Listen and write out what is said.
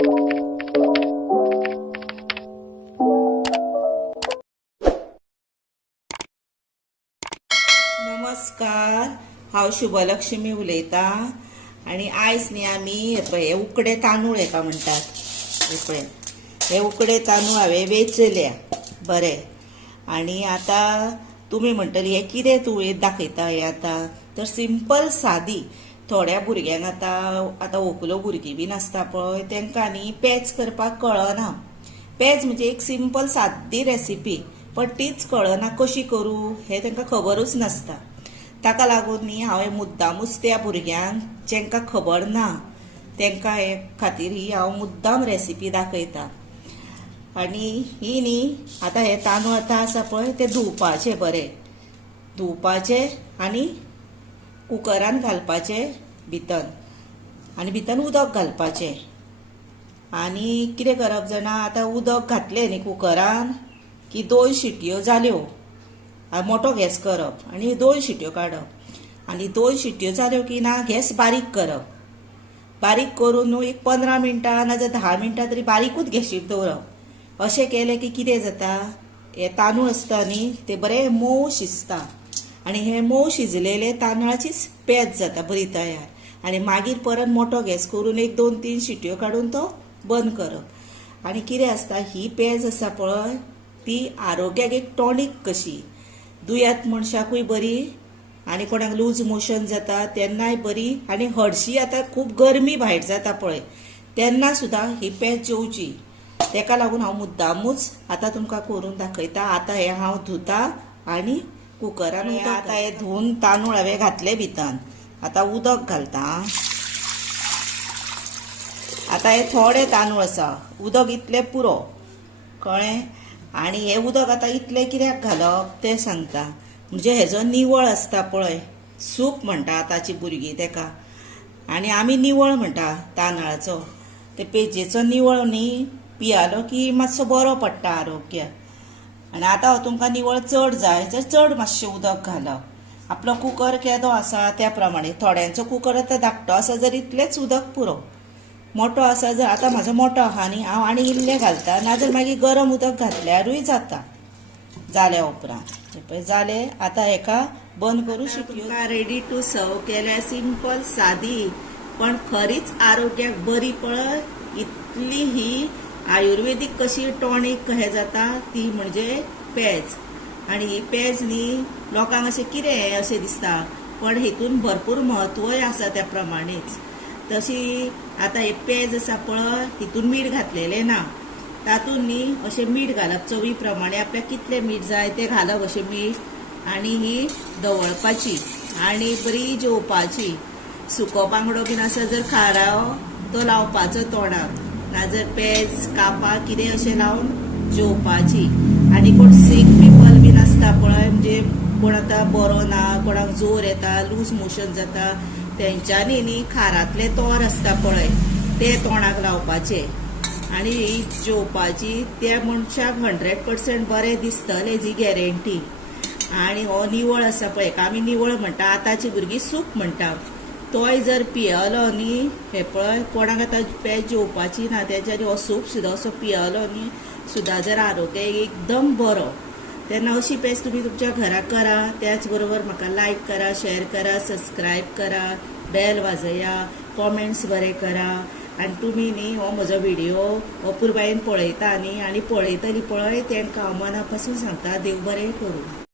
नमस्कार, हांव शुभलक्ष्मी उलयता आणि आयज न्ही आमी हे उकडे तांदूळ हेका म्हणटात हे उकडे तांदूळ हांवें वेचल्या बरे। आणि आता तुमी म्हणटली हे कितें तुवें दाखयता हे आतां तर सिंपल सादी थोड्या भुरग्यांक आतां व्हंकलो भुरगीं बीन आसता पळय तेंकां न्ही पेज करपाक कळना। पेज म्हणजे एक सिंपल सादी रेसिपी पण तीच कळना कशी करूं हे तांकां खबरूच नासता। ताका लागून न्ही हांवें मुद्दामूच त्या भुरग्यांक जेंकां खबर ना तेंकां हे खातीर ही हांव मुद्दाम रेसिपी दाखयता। आनी ही न्ही आतां हे तांदूळ आसा पळय ते धुवपाचे बरे, धुवपाचे आनी कुकरान घालपाचे भितर आनी भितर उदक घालपाचें। आनी कितें करप जाणा, आतां उदक घातलें न्ही कुकरान की 2 शिटयो जाल्यो, मोठो गॅस करप आनी 2 शिटयो काडप आनी 2 शिटयो जाल्यो की ना गॅस बारीक करप। बारीक करून न्हू एक 15 मिनटां नाजाल्यार 10 मिनटां तरी बारीकूच गॅसीर दवरप। अशें केलें की कितें जाता, हे तांदूळ आसता न्ही ते बरे मोव शिजता आनी हे मोव शिजलेले तांदळाचीच पेज जाता बरी तयार। आनी मागीर परत मोठो गॅस करून एक 2-3 शिटयो काडून तो बंद करप। आनी कितें आसता ही पेज आसा पळय ती आरोग्याक एक टॉनीक कशी, दुयेंत मनशाकूय बरी आनी कोणाक लूज मोशन जाता तेन्नाय बरी आनी हरशी आतां खूब गरमी भायर जाता पळय तेन्ना सुद्दां ही पेज जेवची। तेका लागून हांव मुद्दामूच आतां तुमकां करून दाखयता। आतां हे हांव धुता आनी कुकरान आतां हे धुवन तांदूळ हांवें घातले भितर। आतां उदक घालता। आतां हे थोडे तांदूळ आसा, उदक इतलें पुरो कळ्ळें। आनी हे उदक आतां इतलें कित्याक घालप तें सांगता। म्हणजे हेजो निवळ आसता पळय, सूप म्हणटा आतांची भुरगीं तेका, आनी आमी निवळ म्हणटा तांदळाचो। ते पेजेचो निवळ न्ही पियालो की मातसो बरो पडटा आरोग्याक। आनी आतां तुमकां निवळ चड जाय जाल्यार चड मातशें उदक घालप। आपलो कुकर केदो आसा त्या प्रमाणे, थोड्यांचो कुकर आतां धाकटो आसा जर इतलेंच उदक पुरो, मोठो आसा जर आतां म्हजो मोठो आहा न्ही हांव आनी इल्लें घालता, नाजाल्यार मागीर गरम उदक घातल्यारूय जाता। जाल्या उपरांत हे पळय जालें, आतां हेका बंद करूं शिटयो रेडी टू सर्व केल्या। सिंपल सादी पण खरीच आरोग्याक बरी पळय इतली ही आयुर्वेदीक कशी टॉनीक हे जाता ती म्हणजे पेज। आनी ही पेज न्ही लोकांक अशें कितें अशें दिसता पण हितून भरपूर म्हत्वय आसा त्या प्रमाणेच। तशी आतां हे पेज आसा पळय हितून मीठ घातलेलें ना, तातूंत न्ही अशें मीठ घालप चवी प्रमाणे, आपल्याक कितलें मीठ जाय तें घालप अशें मीठ आनी ही दवळपाची आनी बरी जेवपाची। सुको बांगडो बीन आसा जर खाराव तो लावपाचो तोंडाक, नाजाल्यार पेज कापां कितें अशें लावन जेवपाची। आनी कोण सीक पीपल बीन आसता पळय, म्हणजे कोण आतां बरो ना, कोणाक जोर येता, लूज मोशन जाता, तेंच्यांनी न्ही खारांतले तोर आसता पळय ते तोंडाक लावपाचे आनी जेवपाची। त्या मनशाक 100% बरें दिसतलें हेजी गॅरेंटी। आनी हो निवळ आसा पळय हेका आमी निवळ म्हणटा, आतांची भुरगीं सूप म्हणटा, तोय जर पियलो न्ही हे पळय कोणाक आतां पेज जेवपाची ना तेच्यानी हो सूप सुद्दां असो पियलो न्ही सुद्दां जर आरोग्य एकदम बरो। तेन्ना अशी पेज तुमी तुमच्या घरा करा। त्याच बरोबर म्हाका लायक करा, शेअर करा, सबस्क्रायब करा, बेल वाजया, कॉमेंट्स बरे करा। आनी तुमी न्ही हो म्हजो व्हिडिओ अपुरबायेन पळयता न्ही आनी पळयतली पळय तेंकां हांव मना पासून सांगता देव बरें करूं।